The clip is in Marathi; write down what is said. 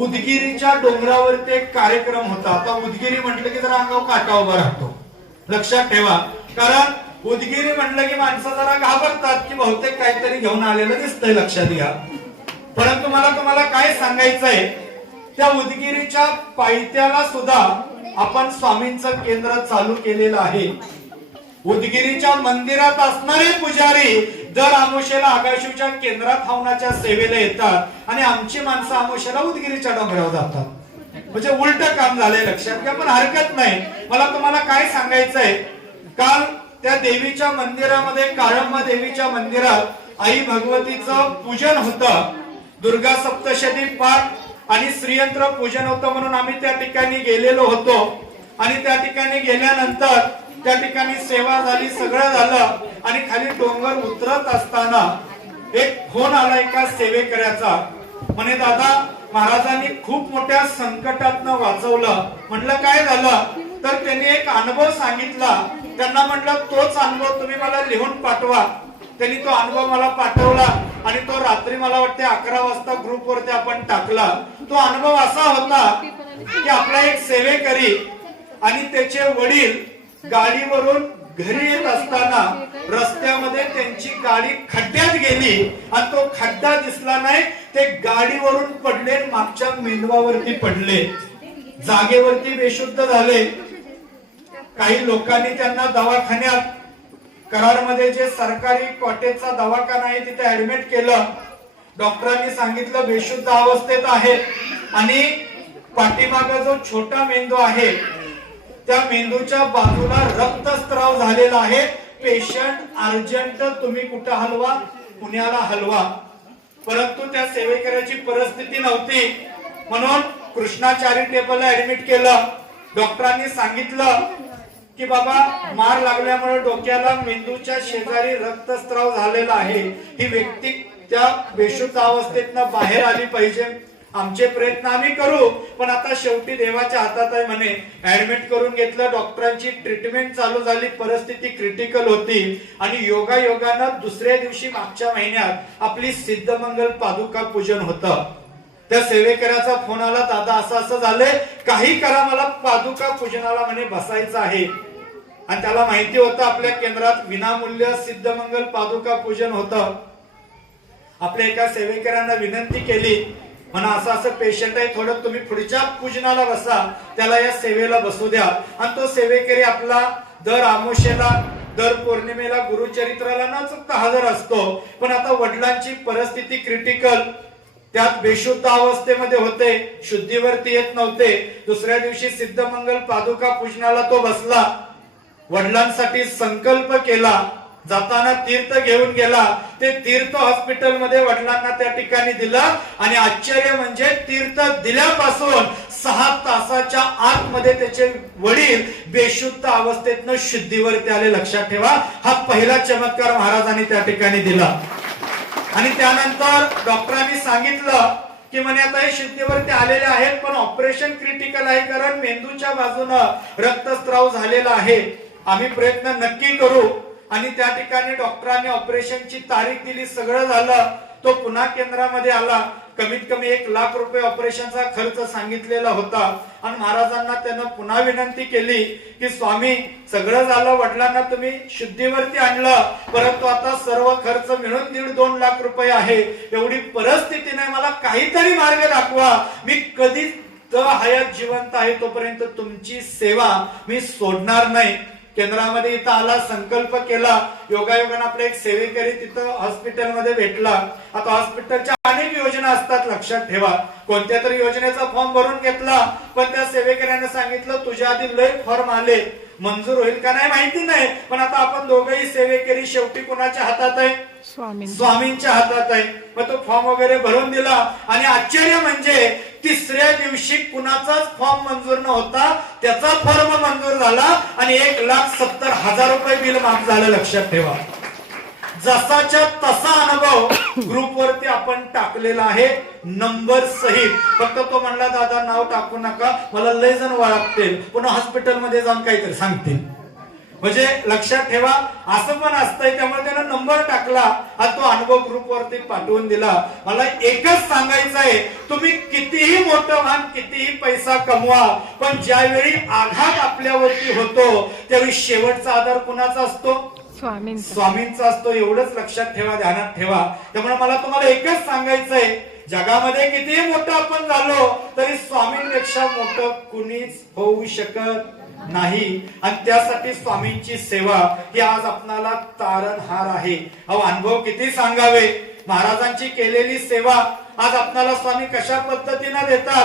उदगिरीच्या डोंगरावरती एक कार्यक्रम होता. आता उदगिरी म्हटलं की जरा अंगावर काटा उभा राहतो. लक्षात ठेवा. कारण उदगिरी म्हटलं की माणसं जरा घाबरतात की बहुतेक काहीतरी घेऊन आलेलं दिसतंय लक्षात घ्या. परंतु मला तुम्हाला काय सांगायचंय त्या उदगिरीच्या पायथ्याला सुद्धा आपण स्वामींचं केंद्र चालू केलेलं आहे. उदगिरीच्या मंदिरात असणारे पुजारी दर आमोशेला आगाशीच्या केंद्रात हवनाच्या सेवेला येतात आणि आमची माणसं आमोशेला उदगिरीच्या डोंगरावर जातात. म्हणजे उलट काम झालंय लक्षात घ्या पण हरकत नाही. मला तुम्हाला काय सांगायचंय? काल त्या देवीच्या मंदिरामध्ये काळंबा देवीच्या मंदिरात आई भगवतीचं पूजन होतं. दुर्गा सप्तशती पाठ आणि श्रीयंत्र पूजन होतं म्हणून आम्ही त्या ठिकाणी गेलेलो होतो. आणि त्या ठिकाणी गेल्यानंतर त्या ठिकाणी सेवा झाली सगळं झालं आणि खाली डोंगर उतरत असताना एक फोन आला एका सेवेकऱ्याचा. म्हणे दादा महाराजांनी खूप मोठ्या संकटातनं वाचवलं. म्हटलं काय झालं? तर त्यांनी एक अनुभव सांगितला. त्यांना म्हटलं तोच अनुभव तुम्ही मला लिहून पाठवा. त्यांनी तो अनुभव मला पाठवला आणि तो रात्री मला वाटते अकरा वाजता ग्रुपवरती आपण टाकला. तो अनुभव असा होता की आपला एक सेवेकरी आणि त्याचे वडील गाडीवरून घरी येत असताना रस्त्यामध्ये त्यांची गाडी खड्ड्यात गेली आणि तो खड्डा दिसला नाही ते गाडीवरून पडले मागच्या मेंदवावरती पडले. जागेवरती बेशुद्ध झाले. काही लोकांनी त्यांना दवाखान्यात कराडमध्ये जे सरकारी कॉटेजचा दवाखाना आहे तिथे ऍडमिट केलं. डॉक्टरांनी सांगितलं बेशुद्ध अवस्थेत आहे. आणि पाठीमागा जो छोटा मेंदू आहे त्या मेंदूच्या बाजूला रक्तस्त्राव झालेला आहे. पेशंट अर्जंट तुम्ही कुठं हलवा? पुण्याला हलवा. परंतु त्या सेवेकऱ्याची परिस्थिती नव्हती. म्हणून कृष्णा चॅरिटेबलला ऍडमिट केलं. डॉक्टरांनी सांगितलं की बाबा मार लागल्यामुळे डोक्याला मेंदूच्या शेजारी रक्तस्त्राव झालेला आहे. ही व्यक्ती त्या बेशुद्ध अवस्थेतनं बाहेर आली पाहिजे. आमचे प्रयत्न आम्ही करू पण आता शेवटी देवाच्या हातात आहे म्हणे. ऍडमिट करून घेतलं डॉक्टरांची ट्रीटमेंट चालू झाली परिस्थिती क्रिटिकल होती. आणि योगा योगानं दुसऱ्या दिवशी मागच्या महिन्यात आपली सिद्धमंगल पादुका पूजन होतं. त्या सेवेकऱ्याचा फोन आला दादा असं असं झालंय. काही करा मला पादुका पूजनाला म्हणे बसायचं आहे. आणि त्याला माहिती होतं आपल्या केंद्रात विनामूल्य सिद्धमंगल पादुका पूजन होतं. आपल्या एका सेवेकरांना विनंती केली म्हणा असं असं पेशंट आहे थोडं तुम्ही पुढच्या पूजनाला बसा त्याला या सेवेला बसू द्या. आणि तो सेवेकरी आपला दर आमोशेला दर पौर्णिमेला गुरुचरित्राला न चुकता हजर असतो. पण आता वडिलांची परिस्थिती क्रिटिकल त्यात बेशुद्ध अवस्थेमध्ये होते शुद्धीवरती येत नव्हते. दुसऱ्या दिवशी सिद्धमंगल पादुका पूजनाला तो बसला. वडिलांसाठी संकल्प केला. जाताना तीर्थ घेऊन गेला. ते तीर्थ हॉस्पिटलमध्ये वडिलांना त्या ठिकाणी दिलं. आणि आश्चर्य म्हणजे तीर्थ दिल्यापासून सहा तासाच्या आतमध्ये त्याचे वडील बेशुद्ध अवस्थेतनं शुद्धीवरती आले. लक्षात ठेवा. हा पहिला चमत्कार महाराजांनी त्या ठिकाणी दिला. आणि त्यानंतर डॉक्टरांनी सांगितलं की म्हणे आता हे शुद्धीवरती आलेले आहेत पण ऑपरेशन क्रिटिकल आहे कारण मेंदूच्या बाजूनं रक्तस्राव झालेला आहे. आम्ही प्रयत्न नक्की करू. आणि त्या ठिकाणी डॉक्टरांनी ऑपरेशनची तारीख दिली सगळं झालं. तो पुन्हा केंद्रामध्ये आला. कमीत कमी एक लाख रुपये ऑपरेशनचा खर्च सांगितलेला होता. आणि महाराजांना त्यानं पुन्हा विनंती केली की स्वामी सगळं झालं वडिलांना तुम्ही शुद्धीवरती आणलं. परंतु आता सर्व खर्च मिळून दीड दोन लाख रुपये आहे. एवढी परिस्थिती नाही मला काहीतरी मार्ग दाखवा. मी कधीच तर हयात जिवंत आहे तोपर्यंत तुमची सेवा मी सोडणार नाही. केंद्रामध्ये इथं आला संकल्प केला योगायोगानं आपला एक सेवेकरी तिथं हॉस्पिटलमध्ये भेटला. आता हॉस्पिटलच्या अनेक योजना असतात लक्षात ठेवा. कोणत्या तरी योजनेचा फॉर्म भरून घेतला पण त्या सेवेकऱ्याने सांगितलं तुझ्या आधी लय फॉर्म आले. मंजूर होईल का नाही माहिती नाही पण आता आपण दोघंही सेवेकरी शेवटी कोणाच्या हातात आहे? स्वामी स्वामींच्या हातात आहे. मग तो फॉर्म वगैरे भरून दिला. आणि आश्चर्य म्हणजे तिसऱ्या दिवशी कुणाचाच फॉर्म मंजूर न होता त्याचा फॉर्म मंजूर झाला आणि एक लाख सत्तर हजार रुपये बिल माफ झालं लक्षात ठेवा. जसाच्या तसा अनुभव ग्रुपवरती आपण टाकलेला आहे नंबर सहित. फक्त तो म्हणला दादा नाव टाकू नका मला लय जण ओळखतील. पुन्हा हॉस्पिटलमध्ये जाऊन काहीतरी सांगतील. म्हणजे लक्षात ठेवा असं पण असतंय त्यामुळे त्यानं नंबर टाकला आणि तो अनुभव ग्रुपवरती पाठवून दिला. मला एकच सांगायचं आहे तुम्ही कितीही मोठं व्हान कितीही पैसा कमवा पण ज्यावेळी आघात आपल्यावरती होतो त्यावेळी शेवटचा आधार कुणाचा असतो? स्वामींचा. स्वामींचा असतो एवढंच लक्षात ठेवा ध्यानात ठेवा. त्यामुळे मला तुम्हाला एकच सांगायचंय जगामध्ये कितीही मोठं आपण झालो तरी स्वामींपेक्षा मोठं कुणीच होऊ शकत नाही. आणि त्यासाठी स्वामींची सेवा ही आज आपणाला तारणहार आहे. अहो अनुभव किती सांगावे? महाराजांची केलेली सेवा आज आपणाला स्वामी कशा पद्धतीनं देतात?